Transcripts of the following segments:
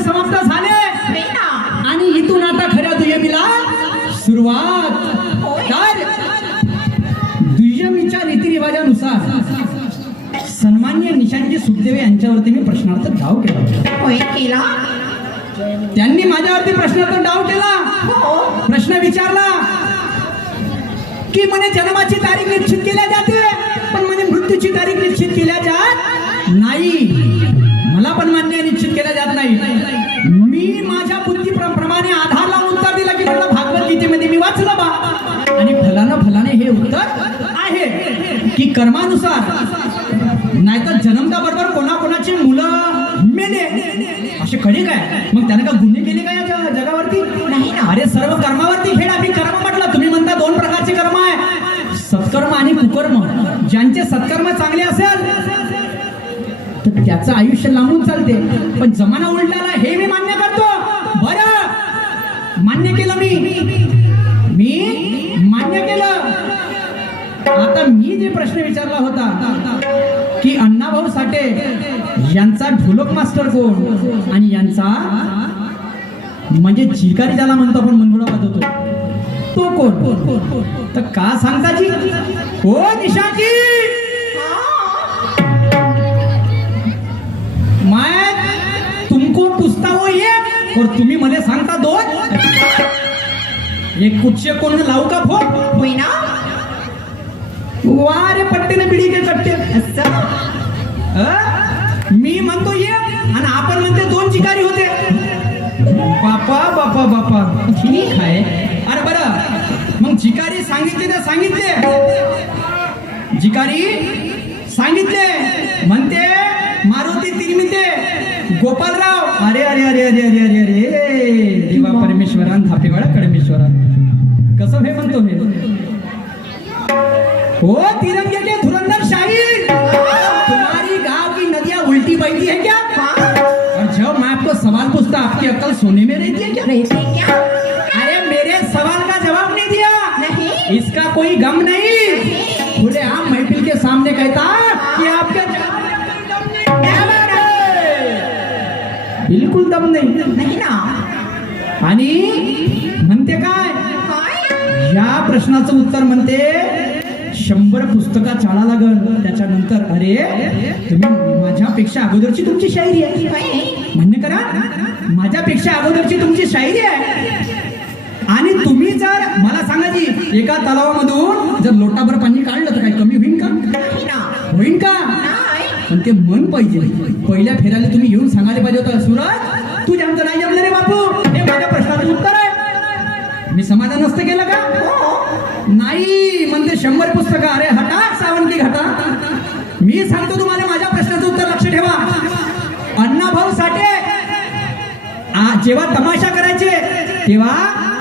समाप्त झाले. आणि इथून आता खऱ्या दुय्यमीला सुरुवात. तर दुय्यमीच्या रीतिरिवाजानुसार सन्मान्य निशांजी सुखदेव यांच्यावरती मी प्रश्नार्थ डाव केला. केला. त्यांनी माझ्यावरती प्रश्नार्थ डाव केला. हो. प्रश्न विचारला की म्हणे जन्माची तारीख निश्चित केल्या जाते पण म्हणे मृत्यूची तारीख निश्चित केल्या जात नाही. मला पण मान्य निश्चित केल्या जात नाही. मी माझ्या बुद्धी प्र- प्रमाणे आधार लावून उत्तर दिलं की म्हटलं भागवत गीतेमध्ये मी वाचलं बा. आणि फलानं फलाने हे उत्तर आहे. की कर्मानुसार नाहीतर जन्मता बरोबर कोणाकोणाची मुलं मेले. असे कडे काय? मग त्याने का गुन्हे केले का जगावरती? नाही ना. अरे सर्व कर्मावरती खेळ आम्ही कर्म म्हटलं तुम्ही म्हणता दोन प्रकारचे कर्म आहे सत्कर्म आणि कुकर्म ज्यांचे सत्कर्म चांगले असेल तर त्याचं आयुष्य लांबून चालते. पण जमाना उलटाला हे मी मान्य करतो. बर. मान्य केलं मी. मी मान्य केलं. आता मी जे प्रश्न विचारला होता की अण्णाभाऊ साठे यांचा ढोलक मास्टर कोण? आणि यांचा म्हणजे झिकारी ज्याला म्हणतो आपण मनगुडा वाजवतो तो कोण? तर का सांगता जी? हो निशाजी! और तुम्ही मला सांगता दोन? एक कुठचे कोण लावू का फोन? होईना वारे वा रे पट्टेने बिडी के कट्टे मी म्हणतो ये. आणि आपण म्हणते दोन शिकारी होते. बापा बापा बापा. ठीक आहे अरे बर. मग जिकारी सांगितले तर सांगितले. जिकारी सांगितले. म्हणते मारुती तिरमिते. गोपालराव अरे अरे अरे अरे अरे अरे अरे देवा परमेश्वरान धापेवाडा कडमेश्वरा कसं हे म्हणतो हे? हो तिरंगे के धुरंधर तुम्हारी गाँव की नदियाँ उल्टी बहती है क्या? और जब मैं आपको सवाल पूछता आपकी अक्ल सोने में रहती है क्या? रहते क्या? अरे मेरे सवाल का जवाब नहीं दिया। नहीं। इसका कोई गम नहीं। खुले आम महफिल के सामने कहता नाही. ना? आणि म्हणते काय? या प्रश्नाचं उत्तर म्हणते शंभर पुस्तका चाळा लागल. त्याच्यानंतर अरे तुम्ही माझ्यापेक्षा अगोदरची तुमची शायरी आहे. मान्य करा माझ्यापेक्षा अगोदरची तुमची शायरी आहे. आणि तुम्ही जर मला सांगा जी एका तलावामधून जर लोटाभर पाणी काढलं तर काय कमी होईल का? होईल का? पण ते मन पाहिजे. पहिल्या फेऱ्याला तुम्ही येऊन सांगायला पाहिजे होतं सूरज. तू आमचं नाही जमलं रे बापू. हे माझ्या प्रश्नाचं उत्तर आहे. मी समाधान नसतं केलं का? हो. नाही म्हणते शंभर पुस्तकं. अरे हटा सावंती घटा. मी सांगतो तुम्हाला माझ्या प्रश्नाचं उत्तर. लक्ष ठेवा. अण्णाभाऊ साठे. आ, जेव्हा तमाशा करायचे तेव्हा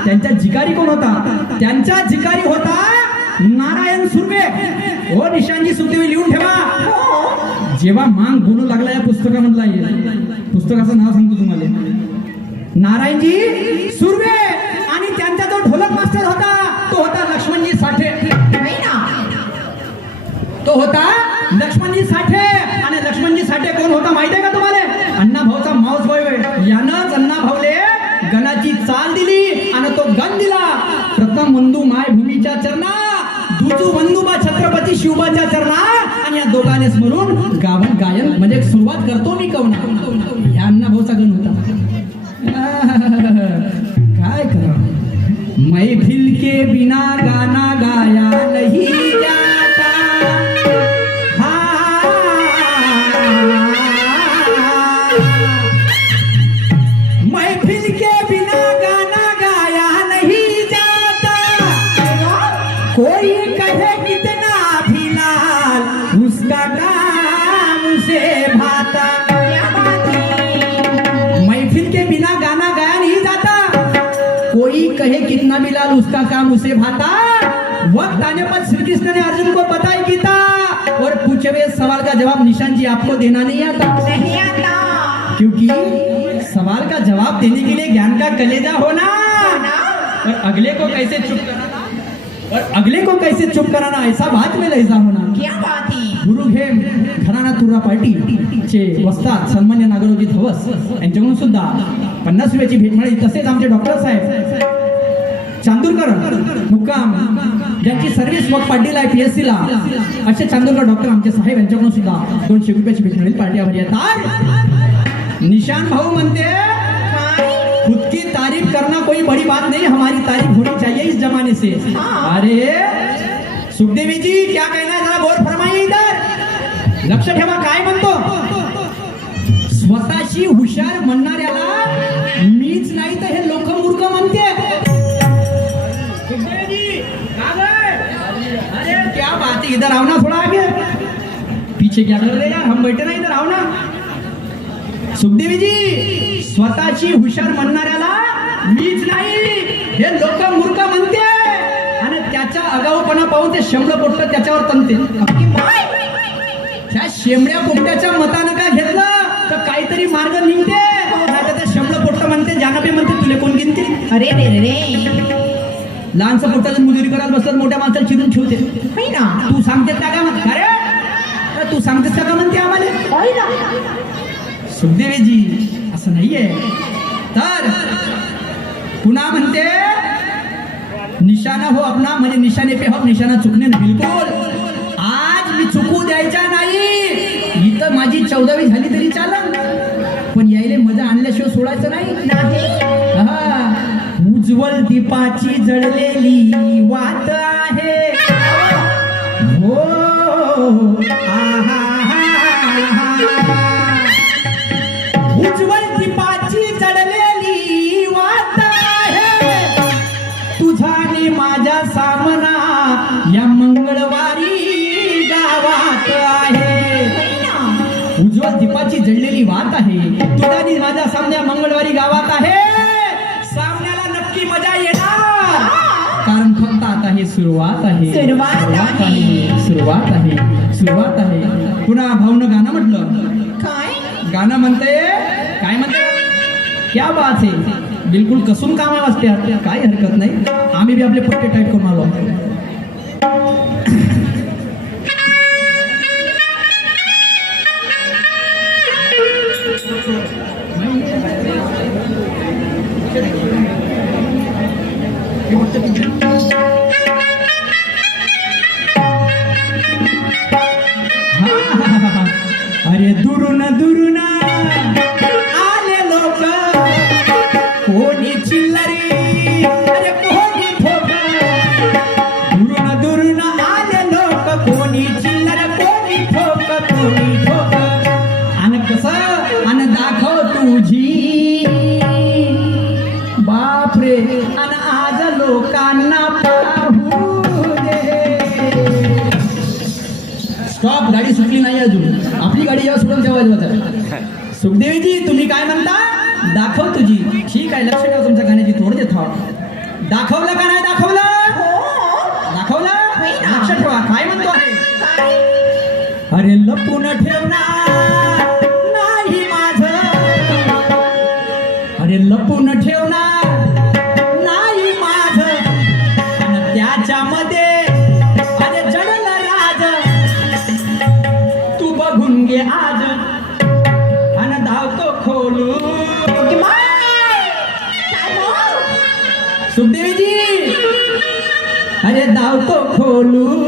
त्यांचा जिकारी कोण होता? त्यांचा जिकारी होता नारायण सुर्वे. हो निशांजी सुखदेवी लिहून ठेवा. हो. जेव्हा मांग बोलू लागला या पुस्तकामधला पुस्तकाचं नाव सांगतो तुम्हाला. नारायणजी सुर्वे! आणि त्यांचा जो ढोलक मास्टर होता तो होता लक्ष्मणजी साठे. होय ना? तो होता लक्ष्मणजी साठे. आणि लक्ष्मणजी साठे कोण होता माहिती आहे का तुम्हाला? अण्णा भाऊचा माऊस बॉय यानंच अण्णा भाऊले गणाची चाल दिली आणि तो गण दिला. प्रथम बंधू माय भूमीच्या चरणा दुजू वंदुबा छत्रपती शिवबाच्या चरणा आणि या दोघांनी स्मरून गावन गायन म्हणजे सुरुवात करतो मी कवना. यांना अण्णा भाऊचा गण होता. काय करा? मैफिल के बिना गाना गाया नाही. भी लाल उसका काम उसे भाता। वक्त आने पर श्री कृष्ण ने अर्जुन को बताई गीता और पूछे हुए सवाल का जवाब निशान जी आपको देना नहीं आता। नहीं आता। क्योंकि सवाल का जवाब देने के लिए ज्ञान का कलेजा होना। और अगले को कैसे चुप कराना? और अगले को कैसे चुप कराना? ऐसा बात में लहजा होना। क्या बात है? गुरुघेम घराणा तुरा पार्टी चे वस्तात सन्मान्य नागरोजी धवस यांच्याकडून सुद्धा पन्नास रुपयाची भेट मिळाली तसेच आमचे डॉक्टर साहेब। चांदूरकर मुक्काम ज्यांची सर्व्हिस मग पाटील आहे पीएससी ला. असे चांदूरकर डॉक्टर आमचे साहेब यांच्याकडून सुद्धा दोनशे रुपयाची भेट मिळेल पार्टीवर येतात निशान भाऊ म्हणते खुद की तारीफ करना कोई बड़ी बात नहीं हमारी तारीफ होनी चाहिए इस जमाने से. अरे सुखदेवी जी क्या कहना है जरा गौर फरमाइए इधर। लक्ष ठेवा काय म्हणतो? स्वतःशी हुशार म्हणणार इधर आओ ना थोड़ा आगे। पीछे क्या कर रहे यार? हम बैठे ना इधर आओ ना। सुखदेवी जी स्वतःची हुशार म्हणणाऱ्याला मीच नाही हे लोक मूर्ख म्हणते. आणि त्याच्या आगाऊपणा पाहून ते शंभर पोट त्याच्यावर तनते त्या शेंबड्या पोट्याच्या मतानं का घेतलं? तर काहीतरी मार्ग निघते. नाहीतर ते शंभर पोट म्हणते जानबी म्हणते तुले कोण गिनते अरे रे रे रे लहानचं पोटाचं मजुरी करायला बसलं मोठ्या माणसाला चिरून ठेवते. ना? तू सांगतेस का का म्हणते अरे! तू सांगतेस का का म्हणते आम्हाला? ना? सुखदेवीजी असं नाहीये. तर पुन्हा म्हणते निशाणा हो अपना म्हणजे निशाणे पे हो निशाणा चुकणे नाही बिलकुल. आज मी चुकू द्यायचा नाही. इथं माझी चौदावी झाली तरी चालन. पण यायले मजा आणल्याशिवाय सोडायचं नाही. उज्ज्वल दीपाची जळलेली वात आहे. हो आहा, उज्ज्वल दीपाची जळलेली वात आहे. तुझा आणि माझ्या सामना या मंगळवारी गावात आहे. उज्ज्वल दीपाची जळलेली वात आहे. तुझा आणि माझ्या सामन्या मंगळवारी गावात आहे. नक्की मजा येणार. कारण फक्त आता हे सुरुवात आहे. सुरुवात आहे. सुरुवात आहे. सुरुवात आहे. पुन्हा भाऊनं गाणं म्हटलं. काय? गाणं म्हणते काय म्हणते? क्या बात आहे. बिलकुल कसून काम वाजते काय हरकत नाही. आम्ही बी आपले पट्टे टाईट करून आलो. I do सुखदेवीजी तुम्ही काय म्हणता? दाखव तुझी. ठीक आहे लक्ष ठेवा तुमच्या गाण्याची थोडं देत दाखवलं का नाही दाखवलं? हो दाखवलं? होय ना. लक्ष ठेवा काय म्हणतो अरे लपून ठेवणार দাও তো খোলু।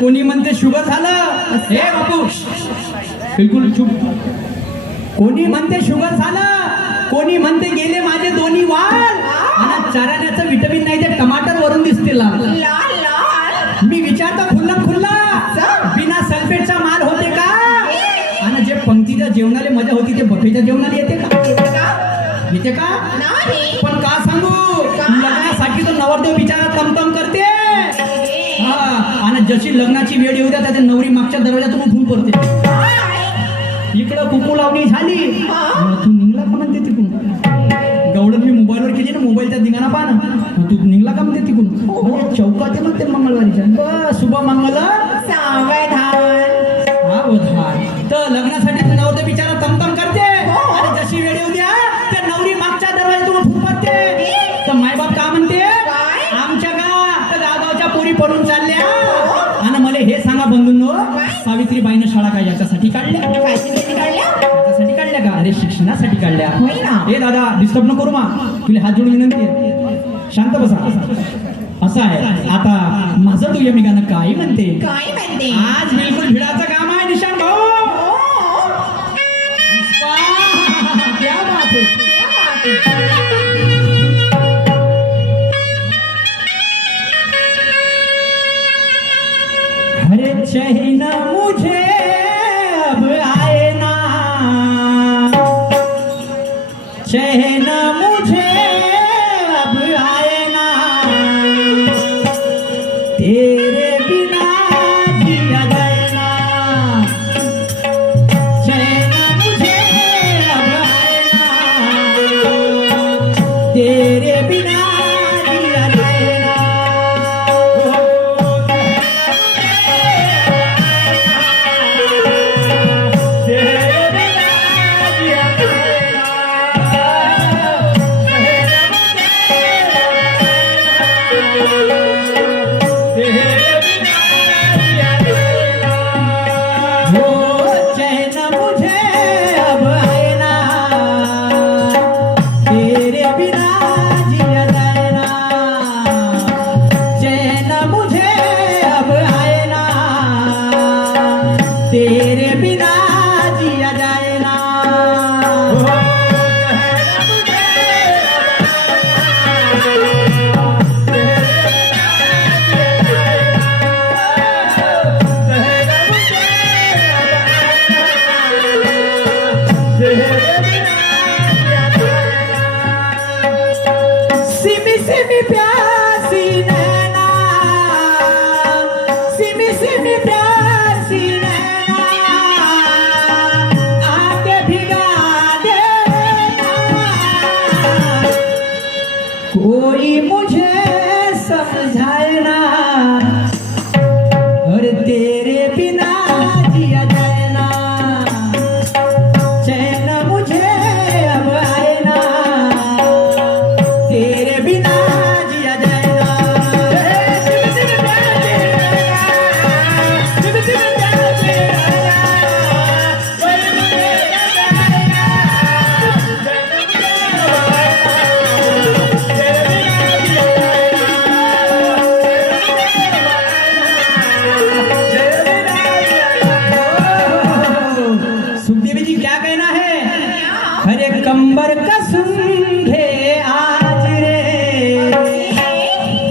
कोणी म्हणते शुगर झालं. हे बापू बिलकुल चुप कोणी म्हणते शुगर झालं. कोणी म्हणते गेले माझे दोन्ही वाळ आणि चाराण्याचं विटमिन नाही ते टमाटर वरून दिसते लाल लाल लाल मी विचारतो खुल्ला खुल्ला बिना सल्फेटचा माल होते का? आणि जे पंक्तीच्या जेवणाला मजा होती ते बफेच्या जेवणाला येते का? येते का? पण का सांगू? लग्नासाठी तो नवरदेव बिचारा तमतम करते. आणि जशी लग्नाची वेळ येऊ द्या त्याच्या नवरी मागच्या दरवाजातून फुल पडते? इकडं कुकू लावणी झाली. तू निघला का म्हणते तिकून गवडत मी मोबाईलवर केली ना मोबाईलच्या धिंगाणा पहा ना. तू निघला का म्हणते तिकून चौकात म्हणते मंगळवारीच्या. शुभ मंगल. सावधान. तर लग्नासाठी तू नवरदेव बिचारा तमतम करते. हो. आणि जशी वेळ येऊ द्या त्या नवरी मागच्या दरवाजातून फुटपडते तर मायबाप का म्हणते? आमच्या का तर गावगावच्या पोरी पडून चालल्या आणि मला हे सांगा बंधूंनो सावित्रीबाईनं शाळा काय याच्यासाठी काढल्या? काढल्या? त्यासाठी काढल्या का? अरे शिक्षणासाठी काढल्या. होय ना. हे दादा डिस्टर्ब न करू मा. तुला हात जोडून विनंती आहे. शांत बसा. असं आहे. आता माझं तू मी गाणं काय म्हणते? काय म्हणते? आज बिलकुल तेरे तेरे कोई मुझे समझाए ना और तेरे कंबर कसुम घे आज रे.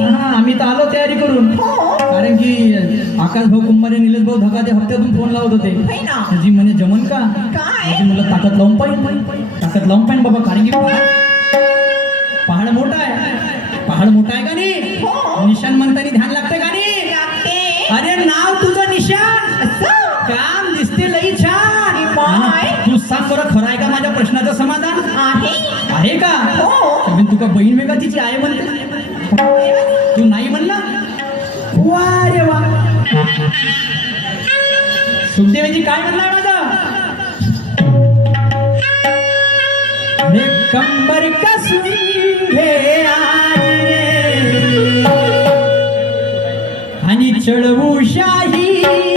हा आम्ही तर आलो तयारी करून. कारण की आकाश भाऊ कुंभारे निलेश भाऊ धकाते हप्त्यातून फोन लावत होते. जी म्हणे जमन का? काय? मुलं ताकद लावून पाहिजे ताकद लावून पाहिजे बाबा कारण की पहाड मोठा आहे. पहाड मोठा आहे का नाही? हो. निशाण म्हणताना ध्यान लागतंय का नाही? लागते अरे नाव तुझं निशाण. बरं खरं आहे का माझ्या प्रश्नाचं समाधान? आहे. आहे का? हो. पण तुका बहीण वेगा तिची आहे म्हणते. तू नाही म्हणला? वा रे वा. सुखदेवजी काय म्हणला माझा? कंबर कसून घे आज रे. आणि चढवू शाही.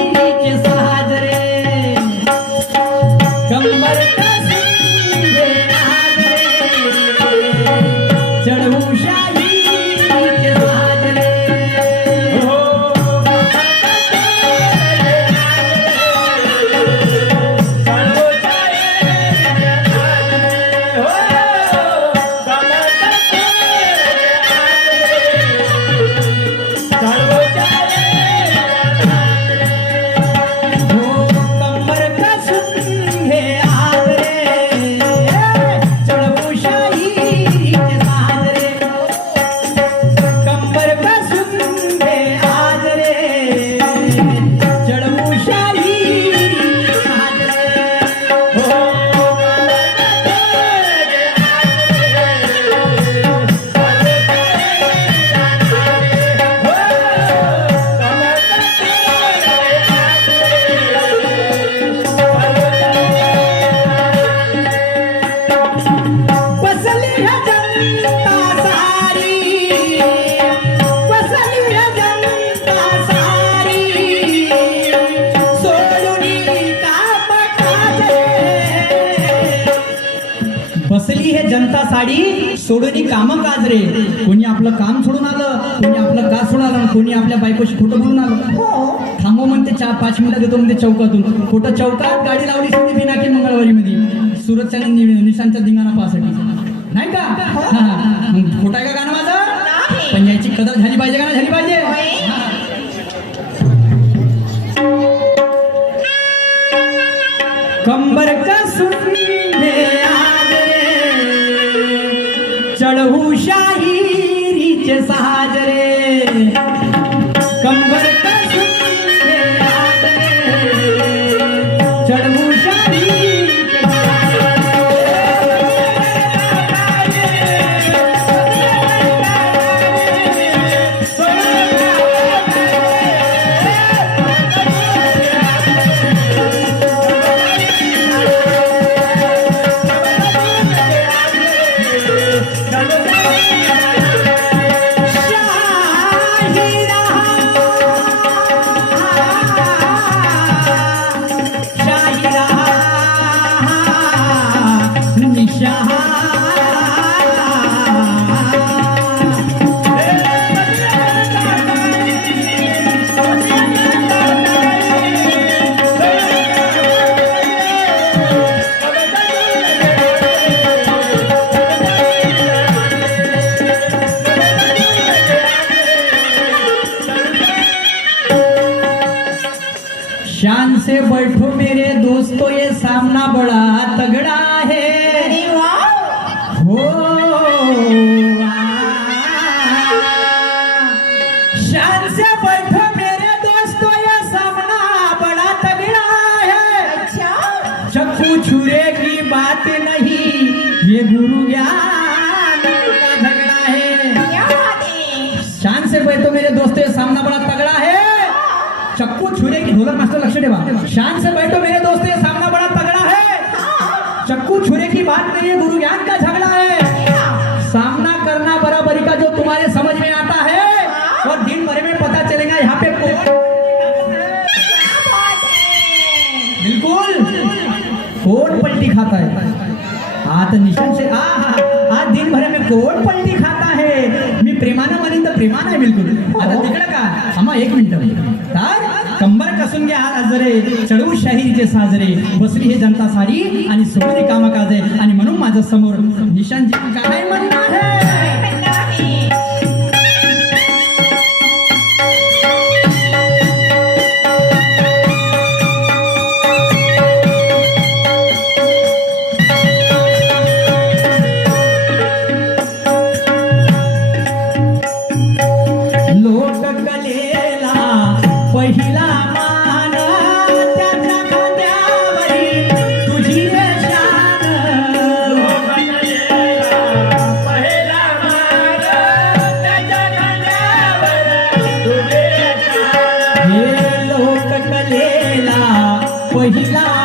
काम काज रे? कोणी आपलं काम सोडून आलं कोणी आपलं काज सोडून आलं कोणी आपल्या बायकोशी खोटं बोलून आलं? हो. थांबव म्हणते चार पाच मिनिटं देतो म्हणते चौकातून. कुठं चौकात गाडी लावली होती बिनाकी मंगळवारी मध्ये सुरतच्या नि- निशांच्या धिंगाणा पाहासाठी. नाही का? हा, खोटं आहे का गाणं माझं. पण याची कदर झाली पाहिजे का नाही? झाली पाहिजे. दोस्तों ये सामना बड़ा चक्कू छुरे की ढोलक मास्टर लक्ष ठेवा शान से बैठो मेरे दोस्तों, ये सामना बड़ा तगड़ा है। हाँ चक्कू छुरे की बात नहीं है, गुरु ज्ञान का झगड़ा है। सामना करना बराबरी का जो तुम्हारे समझ में आता है, और दिन भर में पता चलेगा यहाँ पे है। बिल्कुल। कौन पलटी खाता है? आता निशान से आ हा दिन भर में कौन पलटी खाता है? मी प्रेमानं म्हणीन तर प्रेमानं आहे बिलकुल. आता तिकडं का? थांबा एक मिनिट तर कंबर कसून घ्या आज रे चढवू शाहीचे साजरे. बसली हे जनता सारी आणि सोडली कामकाज आहे आणि म्हणून माझ्यासमोर निशांत काय म्हणतात hila